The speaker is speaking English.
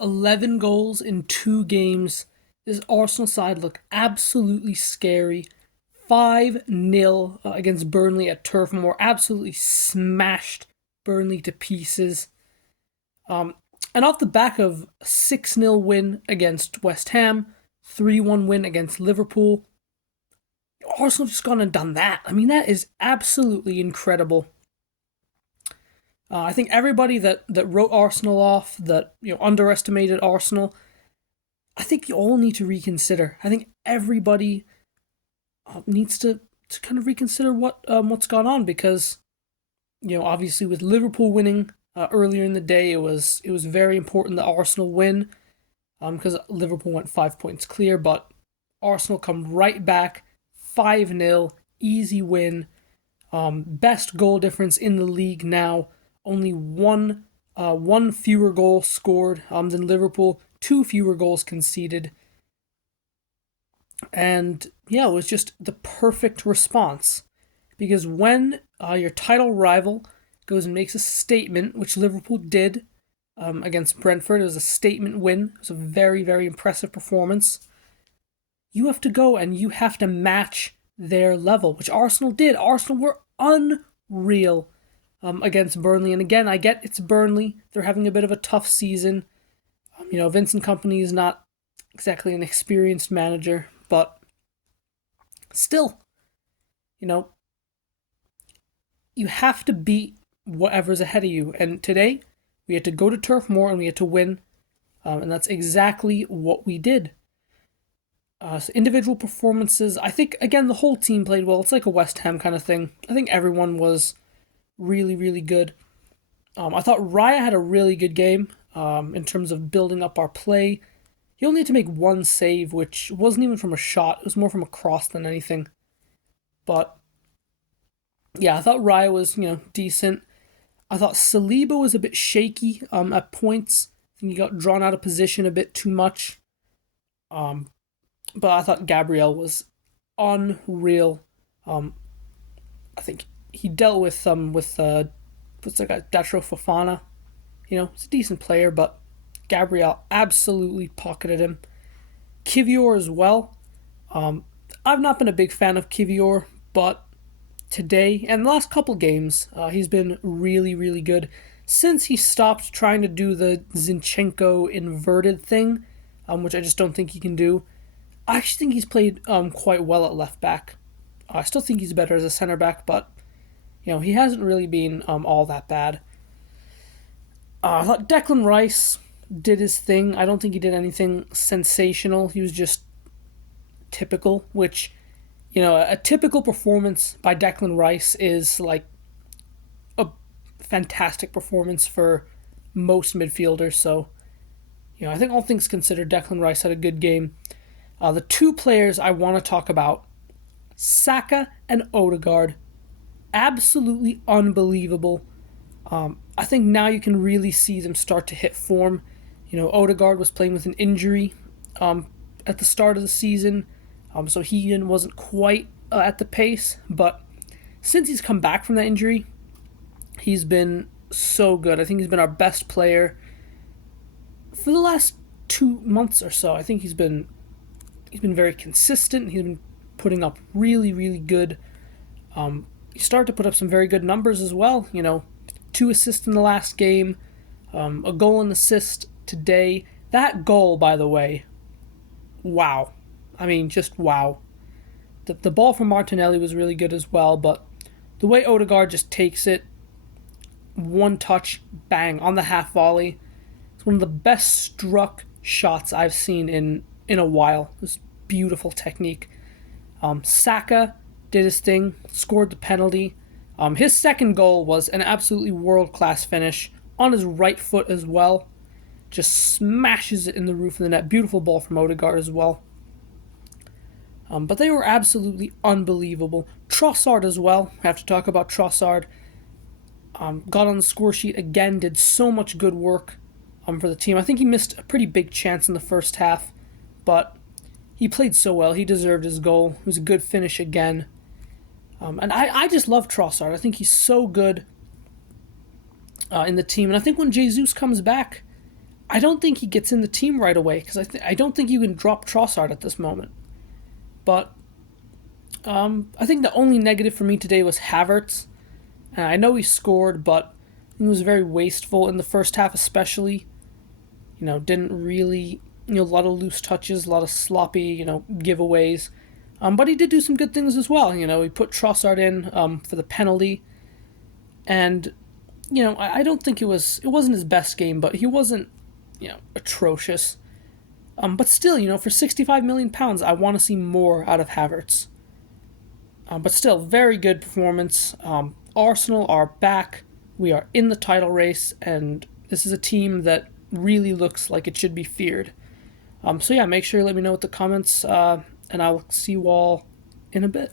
11 goals in 2 games. This Arsenal side looked absolutely scary. 5-0 against Burnley at Turf Moor. Absolutely smashed Burnley to pieces. And off the back of a 6-0 win against West Ham, 3-1 win against Liverpool, Arsenal just gone and done that. I mean, that is absolutely incredible. I think everybody that wrote Arsenal off, that underestimated Arsenal, I think you all need to reconsider. I think everybody needs to kind of reconsider what's gone on because obviously with Liverpool winning earlier in the day, it was very important that Arsenal win because Liverpool went 5 points clear, but Arsenal come right back 5-0, easy win, best goal difference in the league now. Only one fewer goal scored than Liverpool, 2 fewer goals conceded. And yeah, it was just the perfect response. Because when your title rival goes and makes a statement, which Liverpool did against Brentford, it was a statement win. It was a very, very impressive performance. You have to go and you have to match their level, which Arsenal did. Arsenal were unreal against Burnley. And again, I get it's Burnley. They're having a bit of a tough season. Vincent Kompany is not exactly an experienced manager, but still, you have to beat whatever's ahead of you. And today, we had to go to Turf Moor and we had to win. And that's exactly what we did. So individual performances, I think, again, the whole team played well. It's like a West Ham kind of thing. I think everyone was really, really good. I thought Raya had a really good game in terms of building up our play. He only had to make one save, which wasn't even from a shot. It was more from a cross than anything. But, yeah, I thought Raya was, decent. I thought Saliba was a bit shaky at points. I think he got drawn out of position a bit too much. But I thought Gabriel was unreal. I think he dealt with what's like a Datro Fofana. He's a decent player, but Gabriel absolutely pocketed him. Kivior as well. I've not been a big fan of Kivior, but today and the last couple games, he's been really, really good. Since he stopped trying to do the Zinchenko inverted thing, which I just don't think he can do, I actually think he's played quite well at left back. I still think he's better as a center back, but he hasn't really been all that bad. I thought Declan Rice did his thing. I don't think he did anything sensational. He was just typical, which, a typical performance by Declan Rice is like a fantastic performance for most midfielders. So, I think all things considered, Declan Rice had a good game. The 2 players I want to talk about, Saka and Odegaard, absolutely unbelievable. I think now you can really see them start to hit form. Odegaard was playing with an injury at the start of the season, so he wasn't quite at the pace. But since he's come back from that injury, he's been so good. I think he's been our best player for the last 2 months or so. I think he's been very consistent. He's been putting up really, really good. He started to put up some very good numbers as well. 2 assists in the last game, a goal and assist today. That goal, by the way, wow. I mean, just wow. The ball from Martinelli was really good as well, but the way Odegaard just takes it, one touch, bang, on the half volley. It's one of the best struck shots I've seen in a while. This beautiful technique. Saka did his thing, scored the penalty. His second goal was an absolutely world-class finish on his right foot as well. Just smashes it in the roof of the net. Beautiful ball from Odegaard as well. But they were absolutely unbelievable. Trossard as well. I have to talk about Trossard. Got on the score sheet again, did so much good work for the team. I think he missed a pretty big chance in the first half, but he played so well. He deserved his goal. It was a good finish again. And I just love Trossard. I think he's so good in the team. And I think when Jesus comes back, I don't think he gets in the team right away because I don't think you can drop Trossard at this moment. But I think the only negative for me today was Havertz. And I know he scored, but he was very wasteful in the first half, especially. Didn't really, a lot of loose touches, a lot of sloppy, giveaways. But he did do some good things as well. He put Trossard in for the penalty, and I don't think it wasn't his best game, but he wasn't atrocious. But still, for £65 million, I want to see more out of Havertz. But still, very good performance. Arsenal are back. We are in the title race, and this is a team that really looks like it should be feared. So yeah, make sure you let me know with the comments, and I'll see you all in a bit.